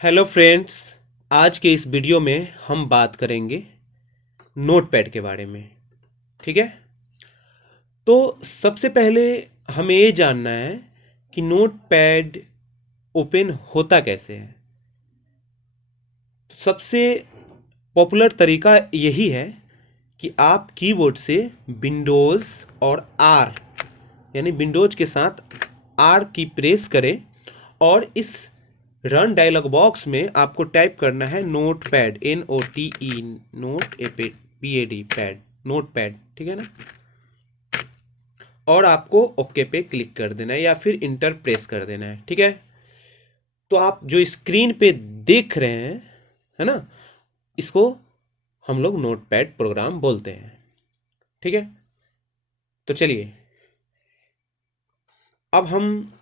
Hello friends. आज के इस वीडियो में हम बात करेंगे नोटपैड के बारे में। ठीक है। तो सबसे पहले हमें ये जानना है कि नोटपैड ओपन होता कैसे है। सबसे पॉपुलर तरीका यही है कि आप कीबोर्ड से विंडोज़ और आर यानी विंडोज के साथ आर की प्रेस करें और इस रन डायलॉग बॉक्स में आपको टाइप करना है notepad NOTE note PAD pad notepad. ठीक है ना। और आपको ओके पे क्लिक कर देना है या फिर इंटर प्रेस कर देना है। ठीक है। तो आप जो स्क्रीन पे देख रहे हैं है ना, इसको हम लोग नोटपैड प्रोग्राम बोलते हैं। ठीक है। तो चलिए अब हम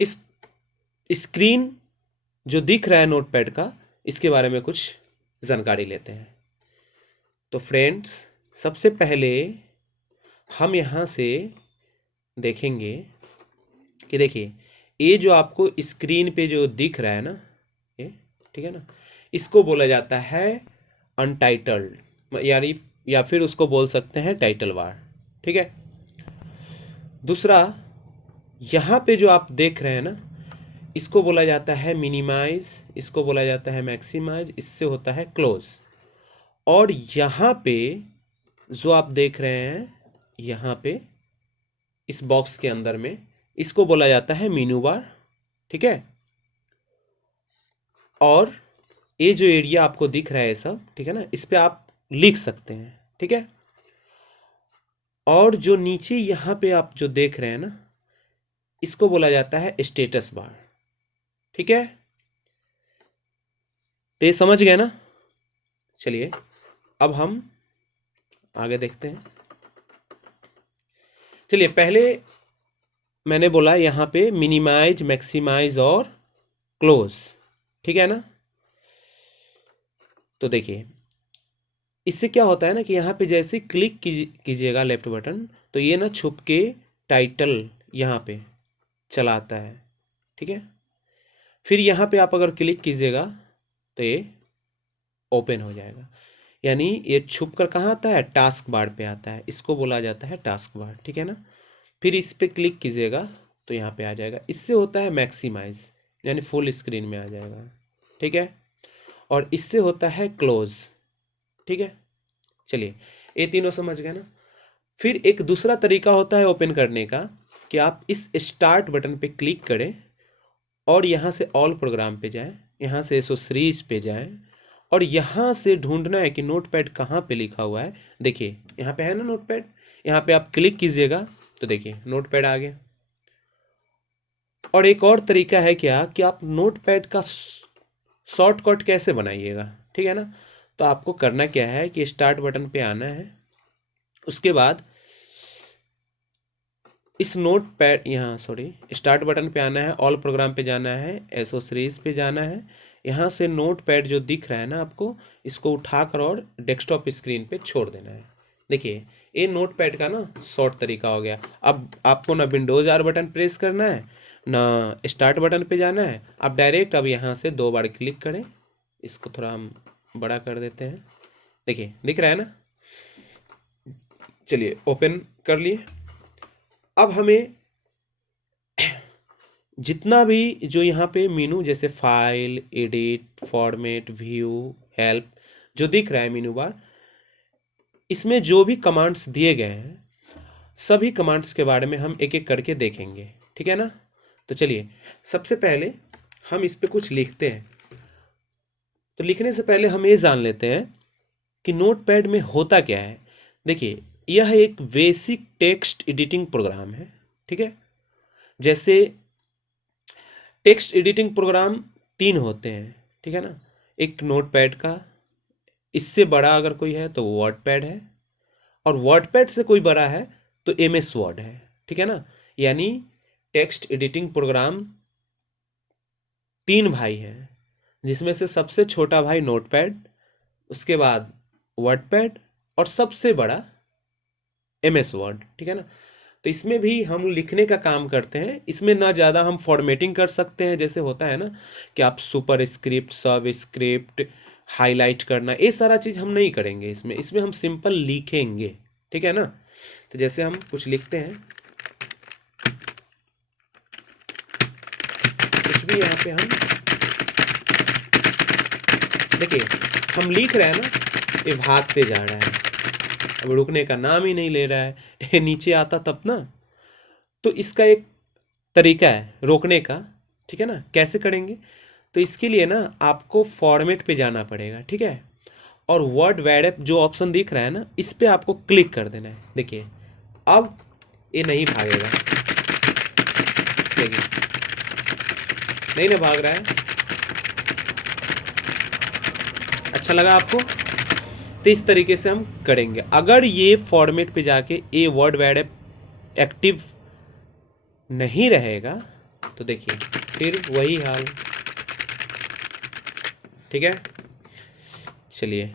इस स्क्रीन जो दिख रहा है नोटपैड का, इसके बारे में कुछ जानकारी लेते हैं। तो फ्रेंड्स, सबसे पहले हम यहाँ से देखेंगे कि देखिए ये जो आपको स्क्रीन पे जो दिख रहा है ना, ये ठीक है ना, इसको बोला जाता है अनटाइटल्ड यानी या फिर उसको बोल सकते हैं टाइटल बार। ठीक है। दूसरा, यहाँ पे जो आप देख रहे हैं ना, इसको बोला जाता है मिनिमाइज, इसको बोला जाता है मैक्सिमाइज, इससे होता है क्लोज। और यहाँ पे जो आप देख रहे हैं, यहाँ पे इस बॉक्स के अंदर में, इसको बोला जाता है मेनू बार। ठीक है। और ये जो एरिया आपको दिख रहा है सब, ठीक है ना, इस पे आप लिख सकते हैं। ठीक है। और जो नीचे यहाँ पे आप जो देख रहे हैं ना, इसको बोला जाता है स्टेटस बार। ठीक है। तो ये समझ गए ना। चलिए अब हम आगे देखते हैं। चलिए पहले मैंने बोला यहाँ पे मिनिमाइज, मैक्सिमाइज और क्लोज। ठीक है ना। तो देखिए इससे क्या होता है ना कि यहाँ पे जैसे क्लिक कीजिएगा लेफ्ट बटन, तो ये ना छुप के टाइटल यहाँ पे चला आता है। ठीक है। फिर यहाँ पे आप अगर क्लिक कीजिएगा तो ये ओपन हो जाएगा। यानी ये छुप कर कहाँ आता है, टास्क बार पे आता है। इसको बोला जाता है टास्क बार। ठीक है ना। फिर इस पे क्लिक कीजिएगा तो यहाँ पे आ जाएगा। इससे होता है मैक्सिमाइज यानी फुल स्क्रीन में आ जाएगा। ठीक है। और इससे होता है क्लोज। ठीक है। चलिए ये तीनों समझ गए ना। फिर एक दूसरा तरीका होता है ओपन करने का कि आप इस स्टार्ट बटन पे क्लिक करें और यहाँ से ऑल प्रोग्राम पे जाएं, यहाँ से एसोसरीज पे जाएं और यहाँ से ढूंढना है कि नोटपैड कहाँ पे लिखा हुआ है। देखिए यहाँ पे है ना नोटपैड, यहाँ पे आप क्लिक कीजिएगा तो देखिए नोटपैड आ गया। और एक और तरीका है क्या कि आप नोटपैड का शॉर्टकट कैसे बनाइएगा। ठीक है ना। तो आपको करना क्या है कि स्टार्ट बटन पे आना है, उसके बाद इस नोट पैड यहाँ सॉरी स्टार्ट बटन पे आना है, ऑल प्रोग्राम पे जाना है, एसोसरीज पे जाना है। यहाँ से नोट पैड जो दिख रहा है ना आपको, इसको उठाकर और डेस्कटॉप स्क्रीन पे छोड़ देना है। देखिए ये नोट पैड का ना शॉर्ट तरीका हो गया। अब आपको ना विंडोज आर बटन प्रेस करना है, ना स्टार्ट बटन पे जाना है। आप डायरेक्ट अब यहाँ से 2 बार क्लिक करें। इसको थोड़ा हम बड़ा कर देते हैं। देखिए दिख रहा है ना। चलिए ओपन कर लिए। अब हमें जितना भी जो यहाँ पे मेनू जैसे file, edit, format, view, help जो दिख रहा है मेनू बार, इसमें जो भी कमांड्स दिए गए हैं सभी कमांड्स के बारे में हम एक एक करके देखेंगे। ठीक है ना। तो चलिए सबसे पहले हम इस पे कुछ लिखते हैं। तो लिखने से पहले हम ये जान लेते हैं कि नोटपैड में होता क्या है। देखिए यह एक बेसिक टेक्स्ट एडिटिंग प्रोग्राम है। ठीक है। जैसे टेक्स्ट एडिटिंग प्रोग्राम 3 होते हैं। ठीक है ना। एक नोटपैड का, इससे बड़ा अगर कोई है तो वर्डपैड है, और वर्डपैड से कोई बड़ा है तो MS वर्ड है। ठीक है ना। यानी टेक्स्ट एडिटिंग प्रोग्राम 3 भाई हैं, जिसमें से सबसे छोटा भाई नोटपैड, उसके बाद वर्डपैड और सबसे बड़ा MS वर्ड। ठीक है ना। तो इसमें भी हम लिखने का काम करते हैं। इसमें ना ज़्यादा हम फॉर्मेटिंग कर सकते हैं, जैसे होता है ना कि आप सुपर स्क्रिप्ट, सब स्क्रिप्ट, हाईलाइट करना, ये सारा चीज़ हम नहीं करेंगे इसमें। इसमें हम सिंपल लिखेंगे, ठीक है ना। तो जैसे हम कुछ लिखते हैं, कुछ भी यहाँ पे हम देखिए, हम लिख रहे हैं ना, ये भागते जा रहा है, अब रुकने का नाम ही नहीं ले रहा है। ये नीचे आता तब ना। तो इसका एक तरीका है रोकने का, ठीक है ना। कैसे करेंगे? तो इसके लिए ना आपको फॉर्मेट पे जाना पड़ेगा, ठीक है। और वर्ड वैडअप जो ऑप्शन दिख रहा है ना, इस पे आपको क्लिक कर देना है। देखिए अब ये नहीं भागेगा, देखिए नहीं ना भाग रहा है। अच्छा लगा आपको? तो इस तरीके से हम करेंगे। अगर ये फॉर्मेट पे जाके ये वर्ड वैडअप एक्टिव नहीं रहेगा तो देखिए फिर वही हाल, ठीक है। चलिए,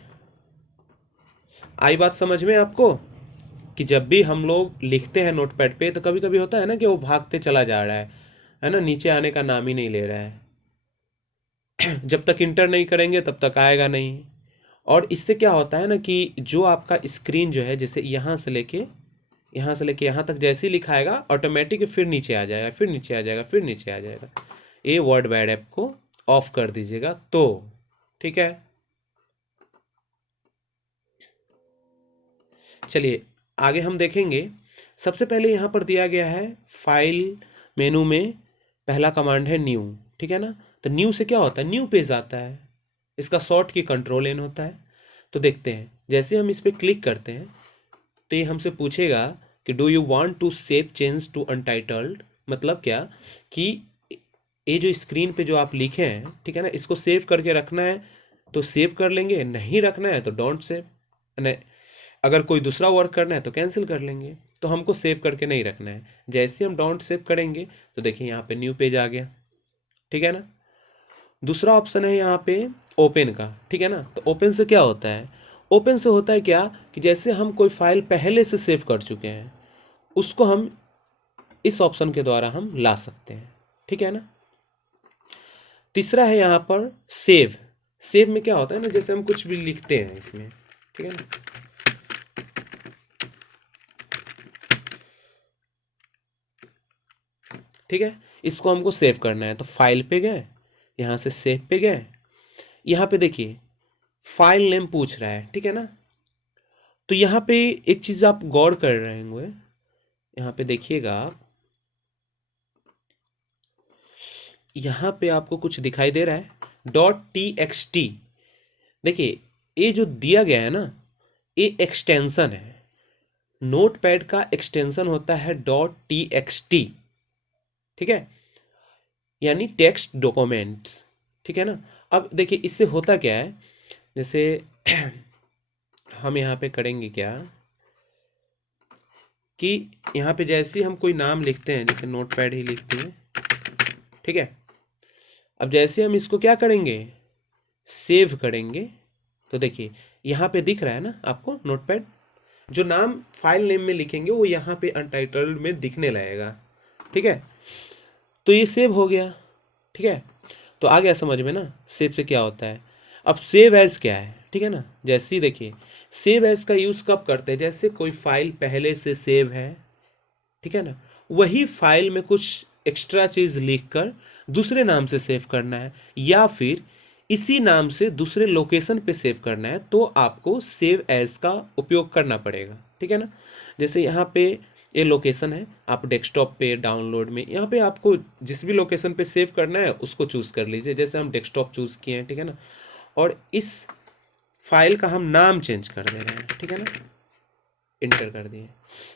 आई बात समझ में आपको कि जब भी हम लोग लिखते हैं नोटपैड पे तो कभी कभी होता है ना कि वो भागते चला जा रहा है ना, नीचे आने का नाम ही नहीं ले रहा है। जब तक इंटर नहीं करेंगे तब तक आएगा नहीं। और इससे क्या होता है ना कि जो आपका स्क्रीन जो है, जैसे यहाँ से लेके यहाँ तक जैसे ही लिखाएगा ऑटोमेटिक फिर नीचे आ जाएगा, फिर नीचे आ जाएगा, फिर नीचे आ जाएगा। ये वर्ड वैड ऐप को ऑफ कर दीजिएगा तो ठीक है। चलिए आगे हम देखेंगे। सबसे पहले यहाँ पर दिया गया है फाइल मेनू में पहला कमांड है न्यू, ठीक है ना। तो न्यू से क्या होता है? न्यू पेज आता है। इसका शॉर्ट की कंट्रोल एन होता है। तो देखते हैं, जैसे हम इस पर क्लिक करते हैं तो ये हमसे पूछेगा कि do you want to save change to untitled. मतलब क्या कि ये जो स्क्रीन पे जो आप लिखे हैं, ठीक है ना, इसको सेव करके रखना है तो सेव कर लेंगे, नहीं रखना है तो डोंट सेव। नहीं, अगर कोई दूसरा वर्क करना है तो कैंसिल कर लेंगे। तो हमको सेव करके नहीं रखना है। जैसे हम डोंट सेव करेंगे तो देखिए यहाँ पे न्यू पेज आ गया, ठीक है ना। दूसरा ऑप्शन है यहाँ पे ओपन का, ठीक है ना। तो ओपन से क्या होता है? ओपन से होता है क्या कि जैसे हम कोई फाइल पहले से सेव कर चुके हैं उसको हम इस ऑप्शन के द्वारा हम ला सकते हैं, ठीक है ना। तीसरा है यहाँ पर सेव। सेव में क्या होता है ना, जैसे हम कुछ भी लिखते हैं इसमें, ठीक है ना। ठीक है, इसको हमको सेव करना है तो फाइल पे गए, यहाँ से सेव पे गए। यहाँ पे देखिए फाइल नेम पूछ रहा है, ठीक है ना। तो यहाँ पे एक चीज आप गौर कर रहे होंगे, यहाँ पे देखिएगा आप, यहाँ पे आपको कुछ दिखाई दे रहा है .txt। देखिए ये जो दिया गया है ना, ये एक्सटेंशन है। नोटपैड का एक्सटेंशन होता है .txt, ठीक है, यानी टेक्स्ट डॉक्यूमेंट्स, ठीक है ना। अब देखिए इससे होता क्या है, जैसे हम यहाँ पे करेंगे क्या कि यहाँ पे जैसे ही हम कोई नाम लिखते हैं, जैसे नोटपैड ही लिखते हैं, ठीक है। अब जैसे हम इसको क्या करेंगे, सेव करेंगे तो देखिए यहाँ पे दिख रहा है ना आपको नोटपैड, जो नाम फाइल नेम में लिखेंगे वो यहाँ पे अनटाइटल्ड में दिखने लगेगा, ठीक है। तो ये सेव हो गया, ठीक है। तो आ गया समझ में ना सेव से क्या होता है। अब सेव एज क्या है, ठीक है ना। जैसे ही देखिए सेव एज का यूज़ कब करते हैं, जैसे कोई फाइल पहले से सेव है, ठीक है ना, वही फाइल में कुछ एक्स्ट्रा चीज़ लिखकर दूसरे नाम से सेव करना है या फिर इसी नाम से दूसरे लोकेशन पे सेव करना है तो आपको सेव एज का उपयोग करना पड़ेगा, ठीक है ना। जैसे यहाँ पे ये लोकेशन है, आप डेस्कटॉप पे डाउनलोड में यहाँ पे आपको जिस भी लोकेशन पे सेव करना है उसको चूज़ कर लीजिए। जैसे हम डेस्कटॉप चूज़ किए हैं, ठीक है ना, और इस फाइल का हम नाम चेंज कर दे रहे हैं, ठीक है ना, इंटर कर दिए।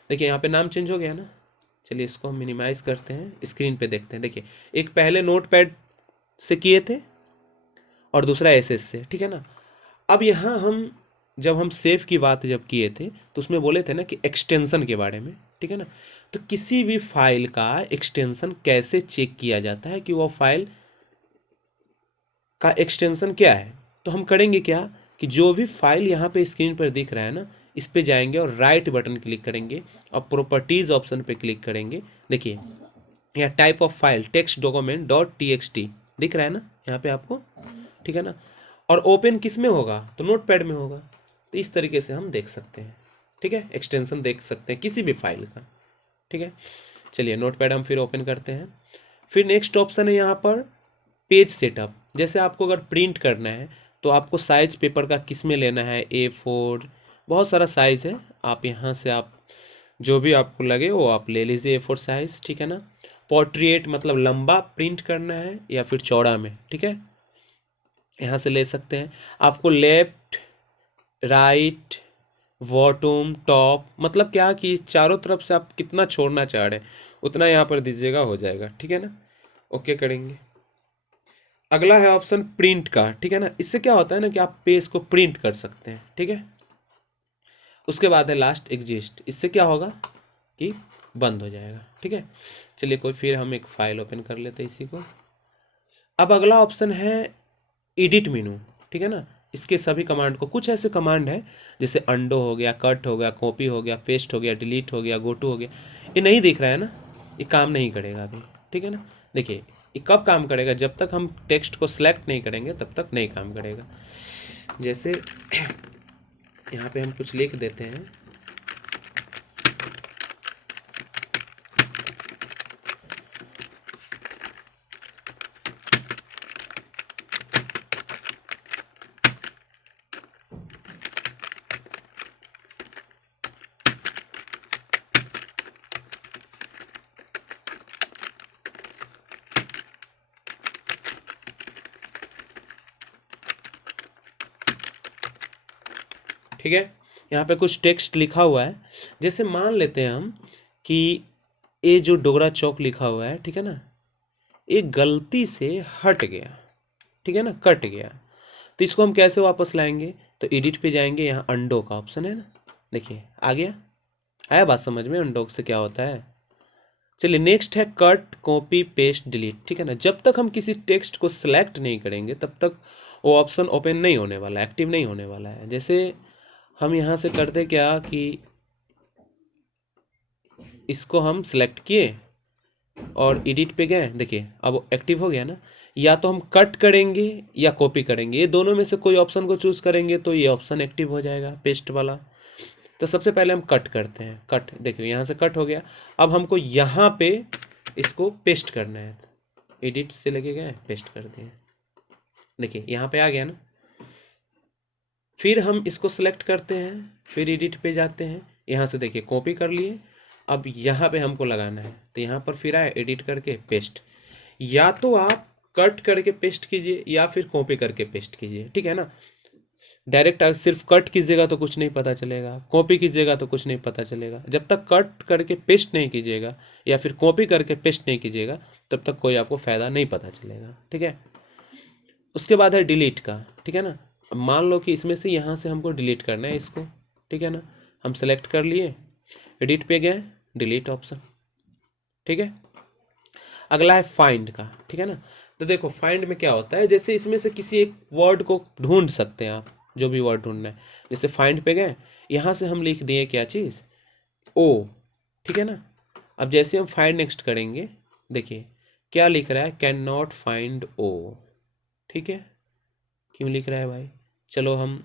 देखिए यहाँ पे नाम चेंज हो गया ना। चलिए इसको हम मिनिमाइज करते हैं, स्क्रीन पे देखते हैं। देखिए एक पहले नोटपैड से किए थे और दूसरा एसएस से, ठीक है ना। अब यहाँ हम जब हम सेव की बात जब किए थे तो उसमें बोले थे ना कि एक्सटेंशन के बारे में, ठीक है ना। तो किसी भी फाइल का एक्सटेंशन कैसे चेक किया जाता है कि वो फाइल का एक्सटेंशन क्या है, तो हम करेंगे क्या कि जो भी फाइल यहाँ पे स्क्रीन पर दिख रहा है ना, इस पे जाएंगे और राइट बटन क्लिक करेंगे और प्रॉपर्टीज़ ऑप्शन पे क्लिक करेंगे। देखिए यहाँ type of file text document dot T x T दिख रहा है ना यहाँ पे आपको, ठीक है ना। और ओपन किस में होगा, तो नोट पैड में होगा। तो इस तरीके से हम देख सकते हैं, ठीक है, एक्सटेंशन देख सकते हैं किसी भी फाइल का, ठीक है। चलिए नोट पैड हम फिर ओपन करते हैं। फिर नेक्स्ट ऑप्शन है यहाँ पर पेज सेटअप। जैसे आपको अगर प्रिंट करना है तो आपको साइज पेपर का किस में लेना है, A4, बहुत सारा साइज़ है, आप यहाँ से आप जो भी आपको लगे वो आप ले लीजिए A4 साइज़, ठीक है ना। पोर्ट्रेट मतलब लंबा प्रिंट करना है या फिर चौड़ा में, ठीक है, यहाँ से ले सकते हैं। आपको लेफ्ट राइट बॉटम टॉप मतलब क्या कि चारों तरफ से आप कितना छोड़ना चाह रहे हैं उतना यहाँ पर दीजिएगा, हो जाएगा, ठीक है ना। ओके करेंगे। अगला है ऑप्शन प्रिंट का, ठीक है ना। इससे क्या होता है ना कि आप पेज को प्रिंट कर सकते हैं, ठीक है। उसके बाद है लास्ट एग्जिस्ट। इससे क्या होगा कि बंद हो जाएगा, ठीक है। चलिए कोई फिर हम एक फाइल ओपन कर लेते हैं इसी को। अब अगला ऑप्शन है एडिट मेनू, ठीक है ना। इसके सभी कमांड को, कुछ ऐसे कमांड है जैसे अंडो हो गया, कट हो गया, कॉपी हो गया, पेस्ट हो गया, डिलीट हो गया, गो टू हो गया, ये नहीं दिख रहा है ना, ये काम नहीं करेगा अभी, ठीक है ना। देखिए ये कब काम करेगा, जब तक हम टेक्स्ट को सिलेक्ट नहीं करेंगे तब तक नहीं काम करेगा। जैसे यहाँ पे हम कुछ लिख देते हैं, ठीक है। यहाँ पे कुछ टेक्स्ट लिखा हुआ है, जैसे मान लेते हैं हम कि ये जो डोगरा चौक लिखा हुआ है, ठीक है ना, ये गलती से हट गया, ठीक है ना, कट गया। तो इसको हम कैसे वापस लाएंगे, तो एडिट पे जाएंगे, यहाँ अंडो का ऑप्शन है ना, देखिए आ गया। आया बात समझ में अंडो से क्या होता है। चलिए नेक्स्ट है कट कॉपी पेस्ट डिलीट, ठीक है ना। जब तक हम किसी टेक्स्ट को सिलेक्ट नहीं करेंगे तब तक वो ऑप्शन ओपन नहीं होने वाला, एक्टिव नहीं होने वाला है। जैसे हम यहाँ से करते क्या कि इसको हम सिलेक्ट किए और एडिट पे गए, देखिए अब एक्टिव हो गया ना। या तो हम कट करेंगे या कॉपी करेंगे, ये दोनों में से कोई ऑप्शन को चूज करेंगे तो ये ऑप्शन एक्टिव हो जाएगा पेस्ट वाला। तो सबसे पहले हम कट करते हैं, कट, देखिए यहाँ से कट हो गया। अब हमको यहाँ पे इसको पेस्ट करना है, एडिट से लगे गए पेस्ट कर दिए, देखिए यहाँ पे आ गया ना। फिर हम इसको सेलेक्ट करते हैं, फिर एडिट पे जाते हैं, यहाँ से देखिए कॉपी कर लिए। अब यहाँ पे हमको लगाना है तो यहाँ पर फिर आए एडिट करके पेस्ट। या तो आप कट करके पेस्ट कीजिए या फिर कॉपी करके पेस्ट कीजिए, ठीक है ना। डायरेक्ट आप सिर्फ कट कीजिएगा तो कुछ नहीं पता चलेगा, कॉपी कीजिएगा तो कुछ नहीं पता चलेगा। जब तक कट करके पेस्ट नहीं कीजिएगा या फिर कॉपी करके पेस्ट नहीं कीजिएगा तब तक कोई आपको फ़ायदा नहीं पता चलेगा, ठीक है। उसके बाद है डिलीट का, ठीक है ना। अब मान लो कि इसमें से यहाँ से हमको डिलीट करना है इसको, ठीक है ना। हम सेलेक्ट कर लिए, एडिट पे गए, डिलीट ऑप्शन, ठीक है। अगला है फाइंड का, ठीक है ना। तो देखो फाइंड में क्या होता है, जैसे इसमें से किसी एक वर्ड को ढूंढ सकते हैं आप, जो भी वर्ड ढूंढना है। जैसे फाइंड पे गए, यहाँ से हम लिख दिए क्या चीज़, ओ, ठीक है ना। अब जैसे हम फाइंड नेक्स्ट करेंगे, देखिए क्या लिख रहा है, कैन नॉट फाइंड ओ, ठीक है। क्यों लिख रहा है भाई, चलो हम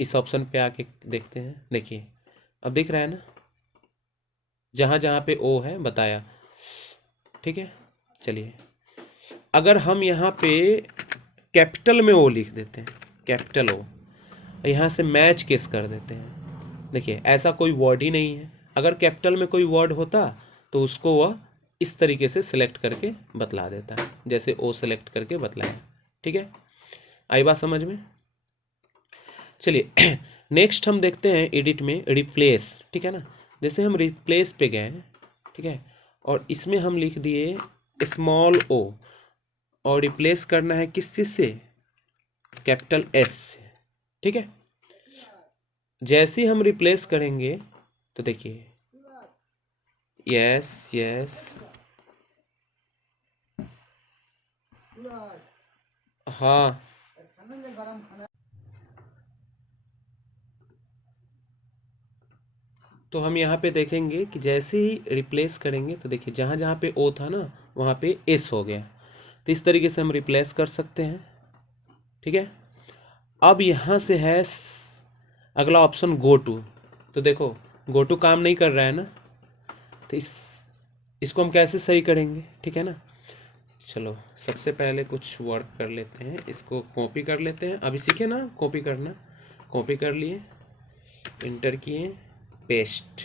इस ऑप्शन पे आके देखते हैं, देखिए अब दिख रहा है ना, जहाँ जहाँ पे ओ है बताया, ठीक है। चलिए अगर हम यहाँ पे कैपिटल में ओ लिख देते हैं, कैपिटल ओ, यहाँ से मैच केस कर देते हैं, देखिए ऐसा कोई वर्ड ही नहीं है। अगर कैपिटल में कोई वर्ड होता तो उसको वह इस तरीके से सिलेक्ट करके बतला देता है, जैसे ओ सेलेक्ट करके बतलाया, ठीक है। आई बात समझ में। चलिए नेक्स्ट हम देखते हैं एडिट में रिप्लेस, ठीक है ना। जैसे हम रिप्लेस पे गए, ठीक है, और इसमें हम लिख दिए स्मॉल ओ, और रिप्लेस करना है किस चीज़ से, कैपिटल एस से, ठीक है। जैसे ही हम रिप्लेस करेंगे तो देखिए यस यस, हाँ तो हम यहाँ पे देखेंगे कि जैसे ही रिप्लेस करेंगे तो देखिए जहाँ जहाँ पे ओ था ना वहाँ पे एस हो गया। तो इस तरीके से हम रिप्लेस कर सकते हैं। ठीक है, अब यहाँ से है अगला ऑप्शन गो टू। तो देखो गो टू काम नहीं कर रहा है ना, तो इसको हम कैसे सही करेंगे? ठीक है ना, चलो सबसे पहले कुछ वर्क कर लेते हैं, इसको कॉपी कर लेते हैं। अभी सीखे ना कॉपी करना, कॉपी कर लिए, इंटर किए, पेस्ट,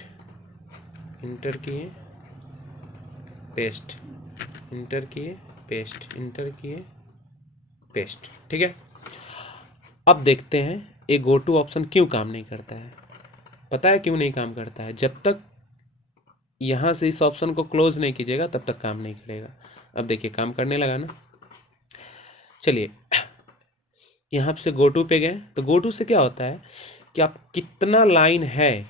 इंटर किए, पेस्ट, इंटर किए, पेस्ट, इंटर किए, पेस्ट। ठीक है, अब देखते हैं ये गो टू ऑप्शन क्यों काम नहीं करता है। पता है क्यों नहीं काम करता है? जब तक यहाँ से इस ऑप्शन को क्लोज नहीं कीजिएगा तब तक काम नहीं करेगा। अब देखिए काम करने लगा ना। चलिए यहाँ से गो टू पे गए, तो गो टू से क्या होता है कि आप कितना लाइन है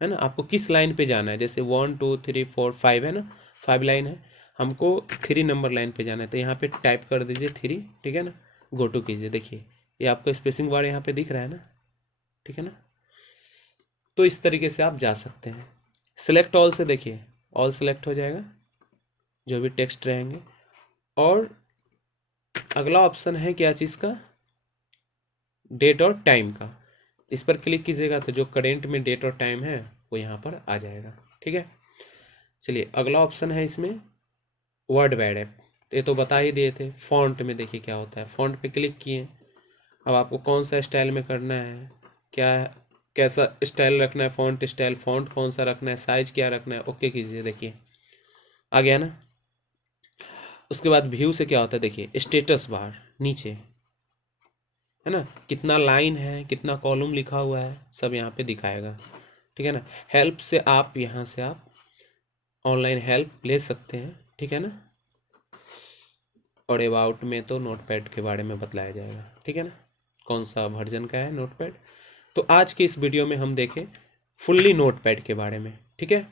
ना, आपको किस लाइन पे जाना है। जैसे 1 2 3 4 5 है ना, 5 लाइन है, हमको 3 नंबर लाइन पे जाना है। तो यहाँ पे टाइप कर दीजिए 3, ठीक है ना, गो टू कीजिए। देखिए ये आपको स्पेसिंग बार यहाँ पे दिख रहा है ना, ठीक है ना। तो इस तरीके से आप जा सकते हैं। सेलेक्ट ऑल से देखिए ऑल सेलेक्ट हो जाएगा जो भी टेक्स्ट रहेंगे। और अगला ऑप्शन है क्या चीज़ का? डेट और टाइम का। इस पर क्लिक कीजिएगा तो जो करेंट में डेट और टाइम है वो यहाँ पर आ जाएगा। ठीक है, चलिए अगला ऑप्शन है इसमें वर्ड वैड ऐप। ये तो बता ही दिए थे। फॉन्ट में देखिए क्या होता है, फॉन्ट पे क्लिक किए, अब आपको कौन सा स्टाइल में करना है, क्या कैसा स्टाइल रखना है, फॉन्ट स्टाइल, फॉन्ट कौन सा रखना है, साइज क्या रखना है, ओके कीजिए। देखिए आ गया ना। उसके बाद व्यू से क्या होता है, देखिए स्टेटस बार नीचे है ना, कितना लाइन है, कितना कॉलम लिखा हुआ है, सब यहाँ पे दिखाएगा। ठीक है ना। हेल्प से आप यहाँ से आप ऑनलाइन हेल्प ले सकते हैं। ठीक है ना। और अबाउट में तो नोटपैड के बारे में बतलाया जाएगा। ठीक है ना, कौन सा वर्जन का है नोटपैड। तो आज के इस वीडियो में हम देखें फुल्ली नोटपैड के बारे में। ठीक है।